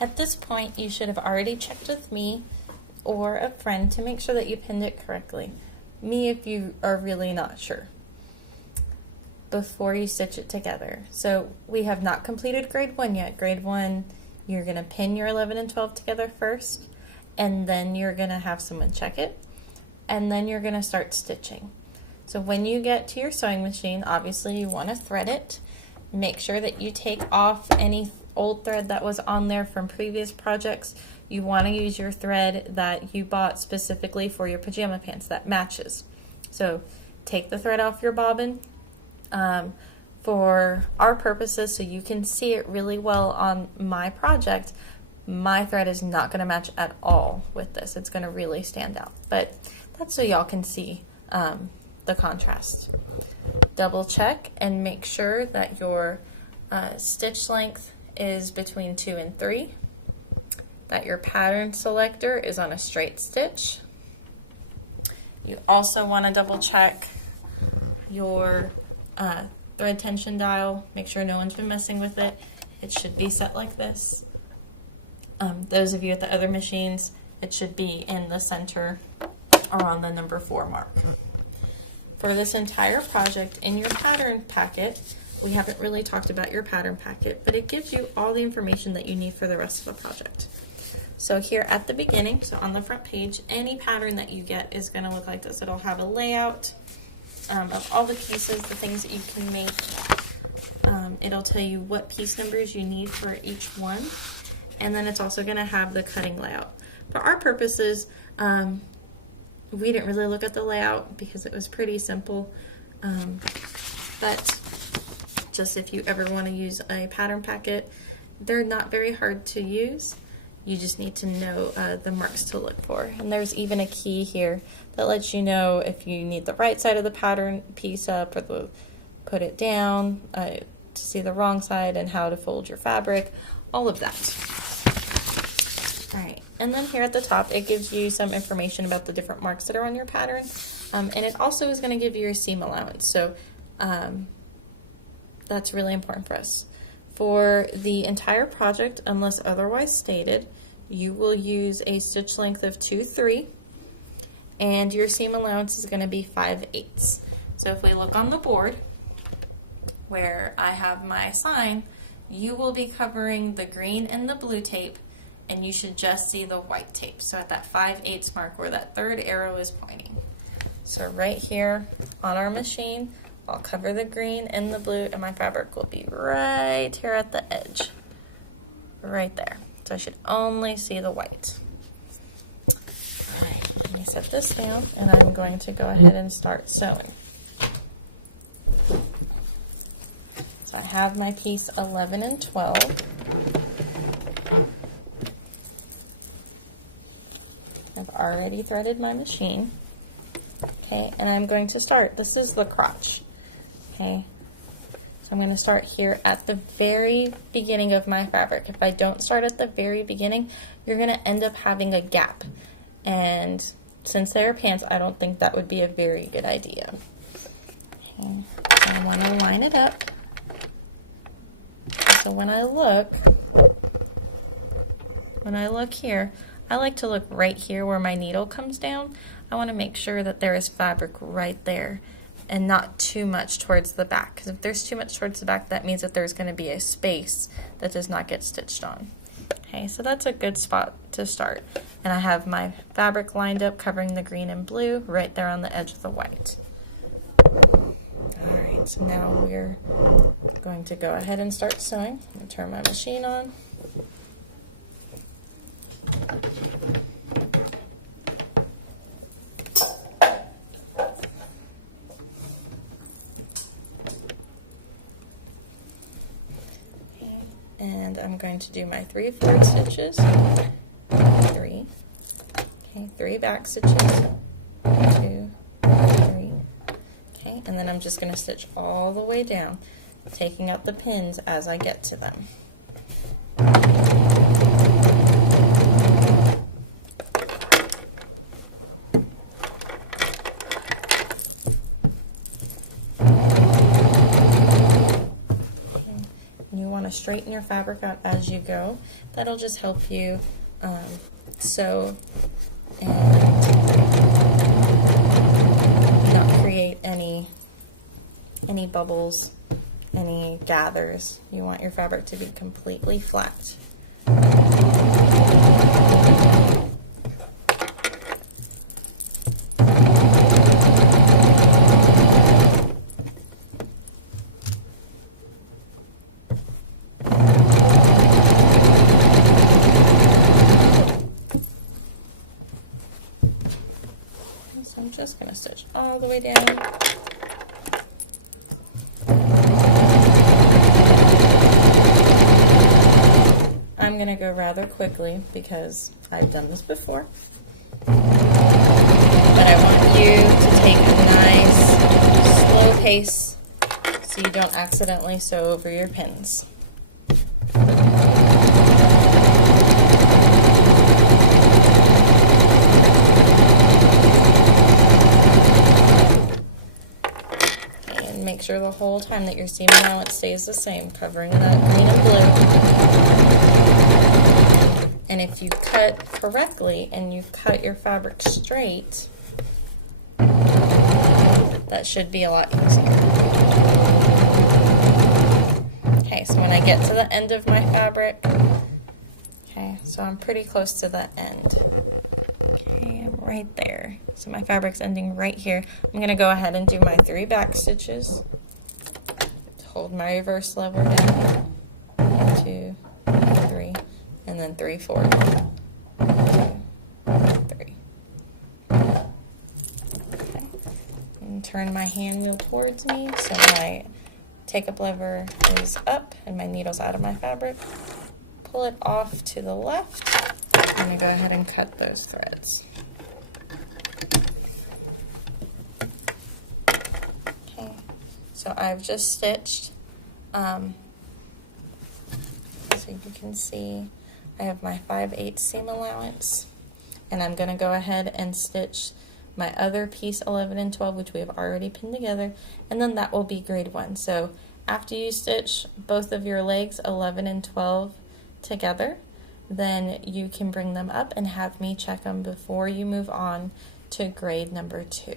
At this point, you should have already checked with me or a friend to make sure that you pinned it correctly. Me if you are really not sure, before you stitch it together. So we have not completed grade 1 yet. Grade 1, you're going to pin your 11 and 12 together first, and then you're going to have someone check it, and then you're going to start stitching. So when you get to your sewing machine, obviously you want to thread it. Make sure that you take off any old thread that was on there from previous projects. You want to use your thread that you bought specifically for your pajama pants that matches. So take the thread off your bobbin. For our purposes, so you can see it really well on my project, my thread is not going to match at all with this. It's going to really stand out, but that's so y'all can see the contrast. Double check and make sure that your stitch length is between 2 and 3, that your pattern selector is on a straight stitch. You also want to double check your thread tension dial. Make sure no one's been messing with it. It should be set like this. Those of you at the other machines, it should be in the center or on the number 4 mark. For this entire project, in your pattern packet, we haven't really talked about your pattern packet, but it gives you all the information that you need for the rest of the project. So here at the beginning, so on the front page, any pattern that you get is going to look like this. It'll have a layout of all the pieces, the things that you can make. It'll tell you what piece numbers you need for each one, and then it's also going to have the cutting layout. For our purposes, we didn't really look at the layout because it was pretty simple, but just if you ever want to use a pattern packet, they're not very hard to use. You just need to know the marks to look for. And there's even a key here that lets you know if you need the right side of the pattern piece up or put it down to see the wrong side, and how to fold your fabric, all of that. All right, and then here at the top, it gives you some information about the different marks that are on your pattern. And it also is going to give you your seam allowance. So that's really important for us. For the entire project, unless otherwise stated, you will use a stitch length of 2-3, and your seam allowance is going to be 5/8. So if we look on the board where I have my sign, you will be covering the green and the blue tape, and you should just see the white tape. So at that 5/8 mark where that third arrow is pointing. So right here on our machine, I'll cover the green and the blue, and my fabric will be right here at the edge, right there. So I should only see the white. All right, let me set this down, and I'm going to go ahead and start sewing. So I have my piece 11 and 12. I've already threaded my machine. Okay, and I'm going to start. This is the crotch. Okay, so I'm going to start here at the very beginning of my fabric. If I don't start at the very beginning, you're going to end up having a gap. And since they're pants, I don't think that would be a very good idea. Okay, so I want to line it up. So when I look here, I like to look right here where my needle comes down. I want to make sure that there is fabric right there and not too much towards the back, because if there's too much towards the back, that means that there's going to be a space that does not get stitched on. Okay, so that's a good spot to start. And I have my fabric lined up covering the green and blue right there on the edge of the white. Alright, so now we're going to go ahead and start sewing. I'm going to turn my machine on. And I'm going to do my 3 forward stitches, 3, okay, 3 back stitches, 2, 3, okay, and then I'm just going to stitch all the way down, taking out the pins as I get to them. straighten your fabric out as you go. That'll just help you sew and not create any bubbles, any gathers. You want your fabric to be completely flat. So I'm just going to stitch all the way down. I'm going to go rather quickly because I've done this before. But I want you to take a nice slow pace so you don't accidentally sew over your pins. Make sure the whole time that your seam allowance stays the same, covering that green and blue. And if you cut correctly and you cut your fabric straight, that should be a lot easier. Okay, so when I get to the end of my fabric, okay, so I'm pretty close to the end. Okay, I'm right there. So my fabric's ending right here. I'm going to go ahead and do my 3 back stitches. Hold my reverse lever down. 1, 2, 3, and then 3 forward. 1, 2, 3. Okay. And turn my hand wheel towards me so my take-up lever is up and my needle's out of my fabric. Pull it off to the left. I'm going to go ahead and cut those threads. Okay, so I've just stitched, so you can see I have my 5/8 seam allowance, and I'm going to go ahead and stitch my other piece 11 and 12, which we have already pinned together, and then that will be grade 1. So after you stitch both of your legs 11 and 12 together, then you can bring them up and have me check them before you move on to grade number 2.